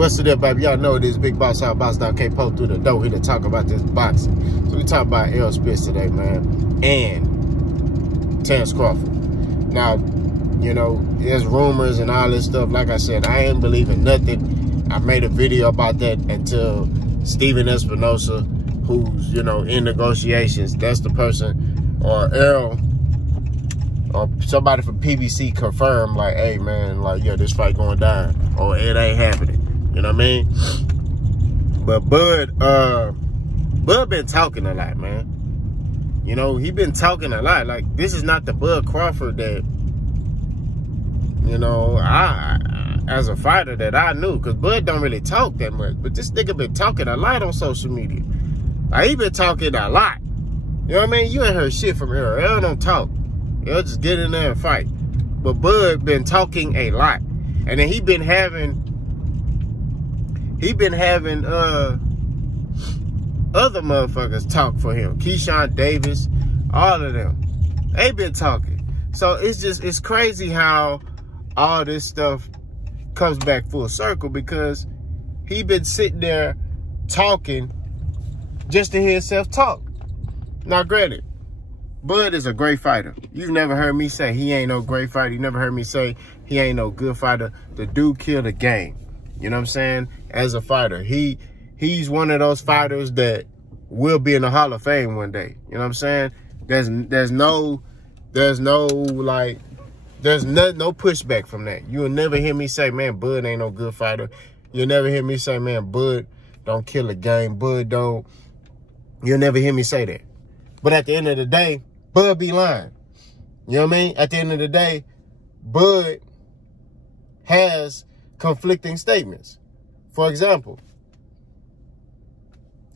What's it up, baby? Y'all know this big boss out boss K post through the door here to talk about this boxing. So we talk about L. Spitz today, man, and Terrence Crawford. Now, you know, there's rumors and all this stuff. Like I said, I ain't believing nothing. I made a video about that until Steven Espinosa, who's, you know, in negotiations, that's the person, or Earl, or somebody from PBC confirmed, like, hey, man, like, yeah, this fight going down, or it ain't happening. You know what I mean? But Bud been talking a lot, man. You know, he been talking a lot. Like, this is not the Bud Crawford that, you know, as a fighter that I knew, because Bud don't really talk that much. But this nigga been talking a lot on social media. Like, he been talking a lot. You know what I mean? You ain't heard shit from Earl. Earl don't talk. Earl just get in there and fight. But Bud been talking a lot. And then he been having other motherfuckers talk for him. Keyshawn Davis, all of them. They been talking. So it's crazy how all this stuff comes back full circle, because he been sitting there talking just to hear himself talk. Now, granted, Bud is a great fighter. You've never heard me say he ain't no great fighter. You never heard me say he ain't no good fighter. The dude killed the game. You know what I'm saying? As a fighter, he's one of those fighters that will be in the Hall of Fame one day. You know what I'm saying? There's no pushback from that. You'll never hear me say, man, Bud ain't no good fighter. You'll never hear me say, man, Bud don't kill a game. Bud don't. You'll never hear me say that. But at the end of the day, Bud be lying. You know what I mean? At the end of the day, Bud has conflicting statements. For example,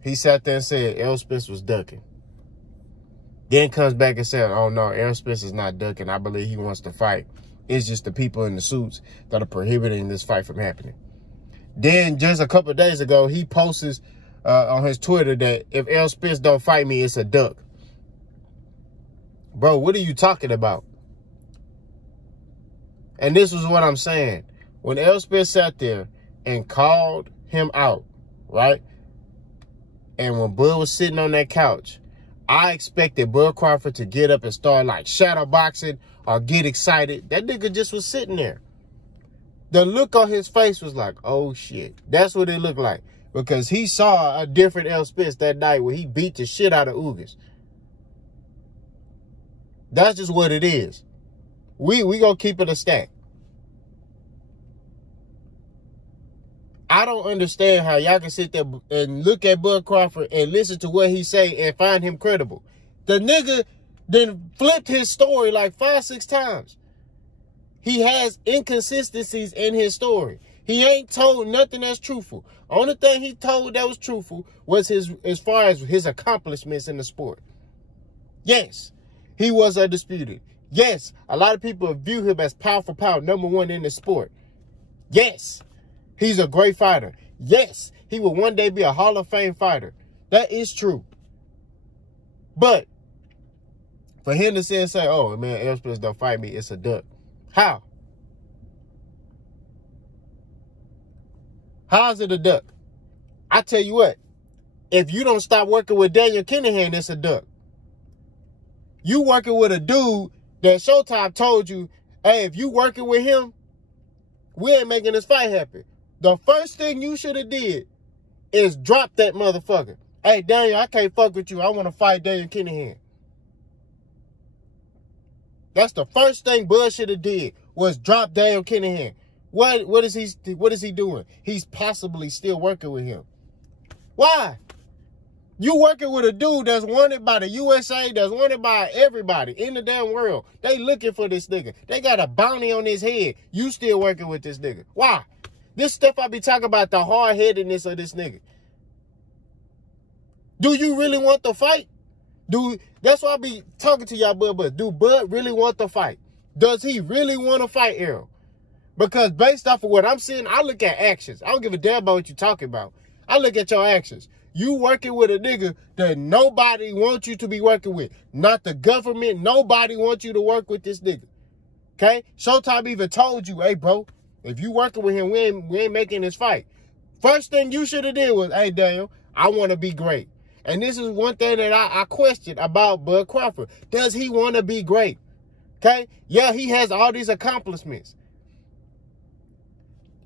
he sat there and said L. Spitz was ducking. Then comes back and said, oh no, L. Spitz is not ducking. I believe he wants to fight. It's just the people in the suits that are prohibiting this fight from happening. Then just a couple of days ago, he posts on his Twitter that if L. Spitz don't fight me, it's a duck. Bro, what are you talking about? And this was what I'm saying. When L. Spitz sat there and called him out, right? And when Bud was sitting on that couch, I expected Bud Crawford to get up and start like shadow boxing or get excited. That nigga just was sitting there. The look on his face was like, oh shit. That's what it looked like. Because he saw a different L. Spitz that night where he beat the shit out of Ugas. That's just what it is. We gonna keep it a stack. I don't understand how y'all can sit there and look at Bud Crawford and listen to what he say and find him credible. The nigga then flipped his story like 5-6 times. He has inconsistencies in his story. He ain't told nothing that's truthful. Only thing he told that was truthful was as far as his accomplishments in the sport. Yes, he was undisputed. Yes, a lot of people view him as pound for pound #1 in the sport. Yes, he's a great fighter. Yes, he will one day be a Hall of Fame fighter. That is true. But for him to say, oh, man, L. Spitz don't fight me, it's a duck. How? How's it a duck? I tell you what, if you don't stop working with Daniel Kinahan, it's a duck. You working with a dude that Showtime told you, hey, if you working with him, we ain't making this fight happen. The first thing you should have did is drop that motherfucker. Hey, Daniel, I can't fuck with you. I want to fight Daniel Kinahan. That's the first thing Bud should have did, was drop Daniel Kinahan. What is he doing? He's possibly still working with him. Why? You working with a dude that's wanted by the USA, that's wanted by everybody in the damn world. They looking for this nigga. They got a bounty on his head. You still working with this nigga. Why? This stuff I be talking about, the hard-headedness of this nigga. Do you really want the fight? That's why I be talking to y'all, Bud. Do Bud really want the fight? Does he really want to fight Errol? Because based off of what I'm seeing, I look at actions. I don't give a damn about what you're talking about. I look at your actions. You working with a nigga that nobody wants you to be working with. Not the government. Nobody wants you to work with this nigga. Okay? Showtime even told you, hey, bro, if you working with him, we ain't making this fight. First thing you should have did was, hey, Daniel, I want to be great. And this is one thing that I question about Bud Crawford. Does he want to be great? Okay? Yeah, he has all these accomplishments.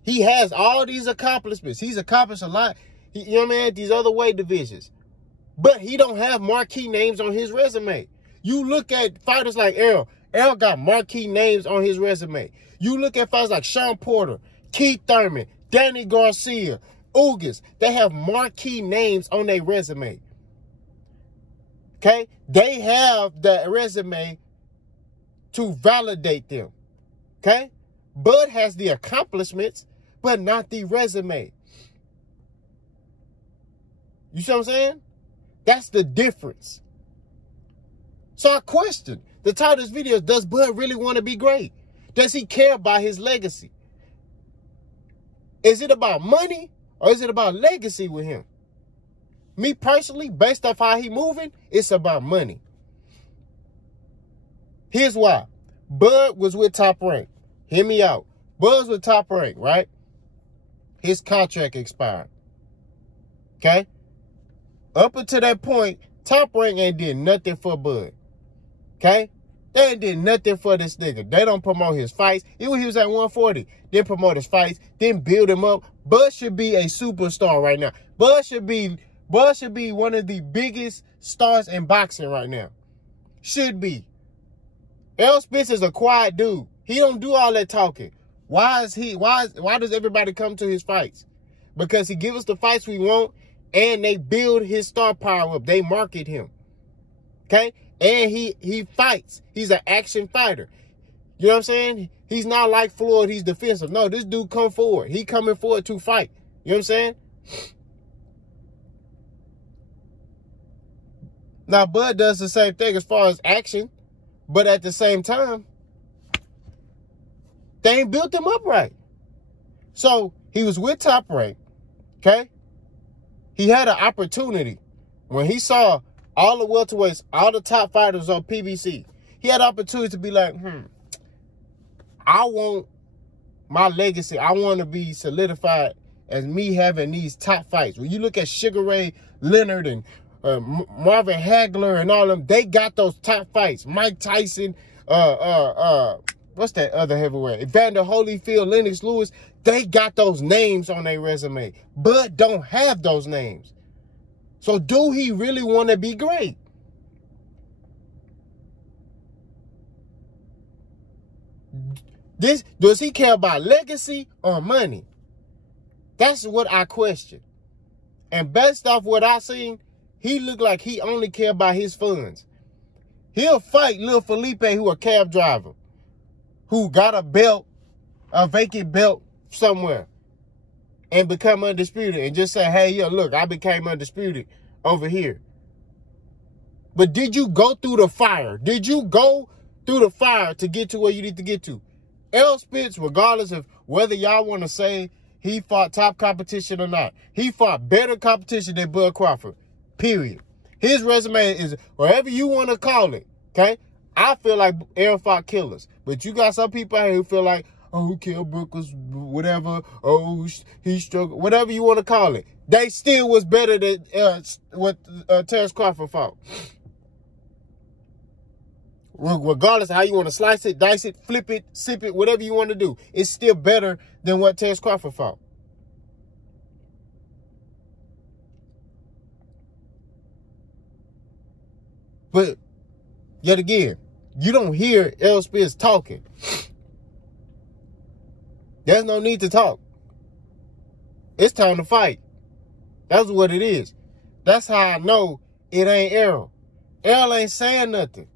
He has all these accomplishments. He's accomplished a lot, you know what I mean, these other weight divisions. But he don't have marquee names on his resume. You look at fighters like Errol. Errol got marquee names on his resume. You look at fighters like Sean Porter, Keith Thurman, Danny Garcia, Ugas. They have marquee names on their resume. Okay? They have the resume to validate them. Okay? Bud has the accomplishments, but not the resume. You see what I'm saying? That's the difference. So I question, the title of this video is, does Bud really want to be great? Does he care about his legacy? Is it about money or is it about legacy with him? Me personally, based off how he moving, it's about money. Here's why. Bud was with Top Rank. Hear me out. Bud was with Top Rank, right? His contract expired. Okay? Up until that point, Top Rank ain't did nothing for Bud. Okay? They ain't did nothing for this nigga. They don't promote his fights. Even when he was at 140, didn't promote his fights, didn't build him up. Bud should be a superstar right now. Bud should be one of the biggest stars in boxing right now. Should be. Errol Spence is a quiet dude. He don't do all that talking. Why does everybody come to his fights? Because he gives us the fights we want, and they build his star power up. They market him. Okay? And he fights. He's an action fighter. You know what I'm saying? He's not like Floyd, he's defensive. No, this dude come forward. He coming forward to fight. You know what I'm saying? Now, Bud does the same thing as far as action, but at the same time, they ain't built him up right. So, he was with Top Rank, okay? He had an opportunity. When he saw all the welterweights, all the top fighters on PBC, he had an opportunity to be like, I want my legacy. I want to be solidified as me having these top fights. When you look at Sugar Ray Leonard and Marvin Hagler and all of them, they got those top fights. Mike Tyson, what's that other heavyweight? Evander Holyfield, Lennox Lewis, they got those names on their resume. Bud don't have those names. So do he really want to be great? Does he care about legacy or money? That's what I question. And based off what I seen, he looked like he only care about his funds. He'll fight Lil Felipe, who a cab driver, who got a belt, a vacant belt somewhere, and become undisputed and just say, hey, yo, look, I became undisputed over here. But did you go through the fire? Did you go through the fire to get to where you need to get to? Errol Spence, regardless of whether y'all want to say he fought top competition or not, he fought better competition than Bud Crawford, period. His resume is whatever you want to call it, okay? I feel like Errol fought killers. But you got some people out here who feel like, oh, Kell Brook was whatever, oh, he struggled, whatever you want to call it. They still was better than what Terrence Crawford fought. Regardless of how you want to slice it, dice it, flip it, sip it, whatever you want to do, it's still better than what Terrence Crawford fought. But, yet again, you don't hear Errol Spence talking. There's no need to talk. It's time to fight. That's what it is. That's how I know it ain't Errol. Errol ain't saying nothing.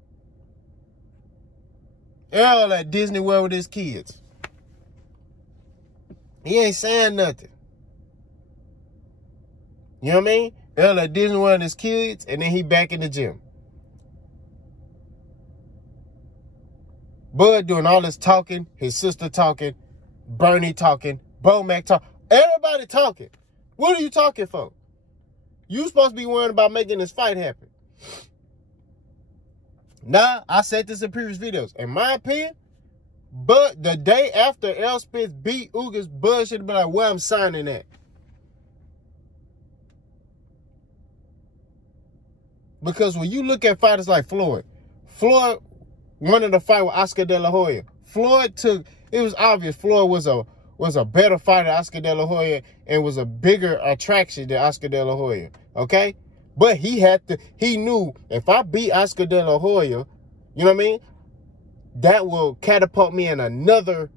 Errol at Disney World with his kids. He ain't saying nothing. You know what I mean? Errol at Disney World with his kids, and then he back in the gym. Bud doing all this talking, his sister talking, Bernie talking, Bo Mac talking. Everybody talking. What are you talking for? You supposed to be worrying about making this fight happen. Now, I said this in previous videos. In my opinion, but the day after Errol Spence beat Ugas, Bud should have been like, where I'm signing at. Because when you look at fighters like Floyd wanted to fight with Oscar De La Hoya. It was obvious Floyd was a better fighter than Oscar De La Hoya and was a bigger attraction than Oscar De La Hoya. Okay? But he knew if I beat Oscar De La Hoya, you know what I mean? That will catapult me in another,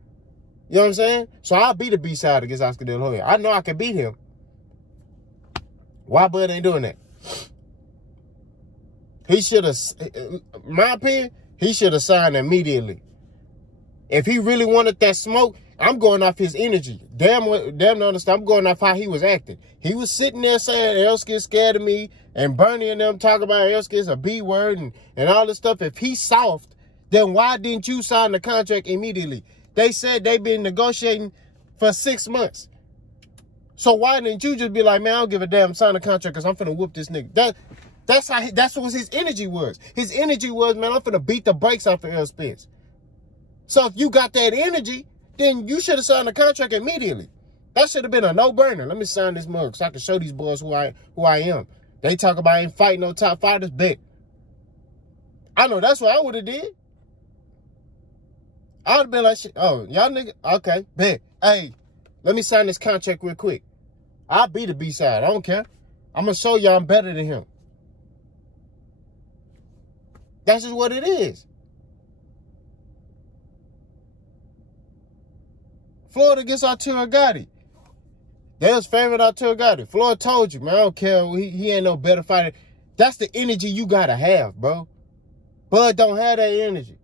you know what I'm saying? So I'll be the B-side against Oscar De La Hoya. I know I can beat him. Why Bud ain't doing that? He should have, my opinion, he should have signed immediately. If he really wanted that smoke, I'm going off his energy. Damn to understand, I'm going off how he was acting. He was sitting there saying, Elskis scared of me, and Bernie and them talk about Elskis a B word and all this stuff. If he's soft, then why didn't you sign the contract immediately? They said they've been negotiating for 6 months. So why didn't you just be like, man, I don't give a damn, sign the contract because I'm finna whoop this nigga. That's what his energy was. His energy was, man, I'm finna beat the brakes off of Errol Spence. So if you got that energy, then you should have signed the contract immediately. That should have been a no-burner. Let me sign this mug so I can show these boys who I am. They talk about ain't fighting no top fighters, bet. I know that's what I would have did. I would have been like, shit, oh, y'all nigga, okay, bet. Hey, let me sign this contract real quick. I'll be the B-side. I don't care. I'm going to show y'all I'm better than him. That's just what it is. Floyd against Arturo Gatti. They was favoring Arturo Gatti. Floyd told you, man, I don't care. He ain't no better fighter. That's the energy you got to have, bro. Bud don't have that energy.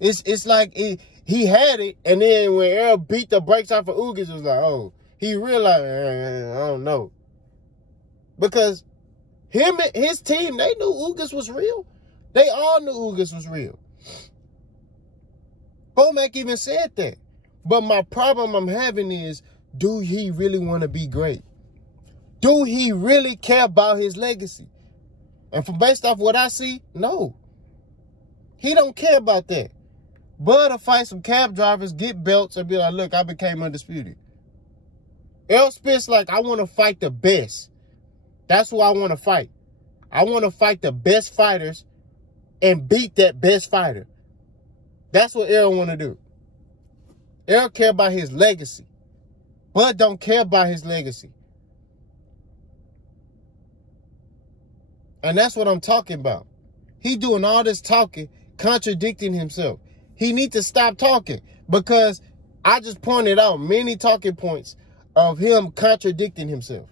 It's like he had it, and then when Errol beat the brakes off of Ugas, it was like, oh, he realized, I don't know. Because him and his team, they knew Ugas was real. They all knew Ugas was real. Bomac even said that. But my problem I'm having is, do he really want to be great? Do he really care about his legacy? And from based off what I see, no. He don't care about that. Bud will fight some cab drivers, get belts, and be like, look, I became undisputed. Errol Spence like, I want to fight the best. That's who I want to fight. I want to fight the best fighters and beat that best fighter. That's what Errol want to do. Errol care about his legacy. Bud don't care about his legacy. And that's what I'm talking about. He doing all this talking, contradicting himself. He needs to stop talking because I just pointed out many talking points of him contradicting himself.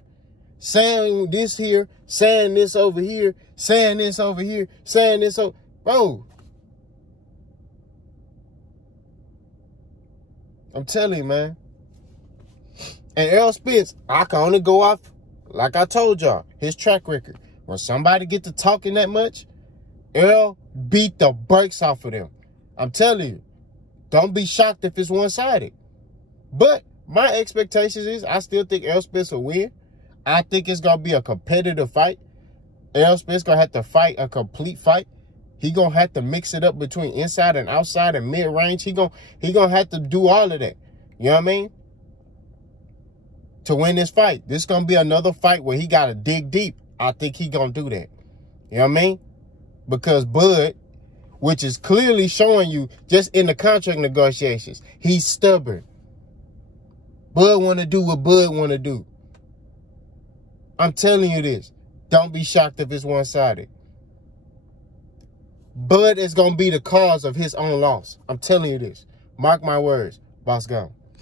Saying this here, saying this over here, saying this over here, saying this over. Bro, I'm telling you, man. And Errol Spence, I can only go off, like I told y'all, his track record. When somebody get to talking that much, Errol beat the brakes off of them. I'm telling you, don't be shocked if it's one-sided. But my expectations is I still think Errol Spence will win. I think it's going to be a competitive fight. Errol Spence going to have to fight a complete fight. He going to have to mix it up between inside and outside and mid-range. He gonna have to do all of that. You know what I mean? To win this fight. This going to be another fight where he got to dig deep. I think he going to do that. You know what I mean? Because Bud, which is clearly showing you just in the contract negotiations, he's stubborn. Bud want to do what Bud want to do. I'm telling you this. Don't be shocked if it's one-sided. Bud is going to be the cause of his own loss. I'm telling you this. Mark my words. Boss gone.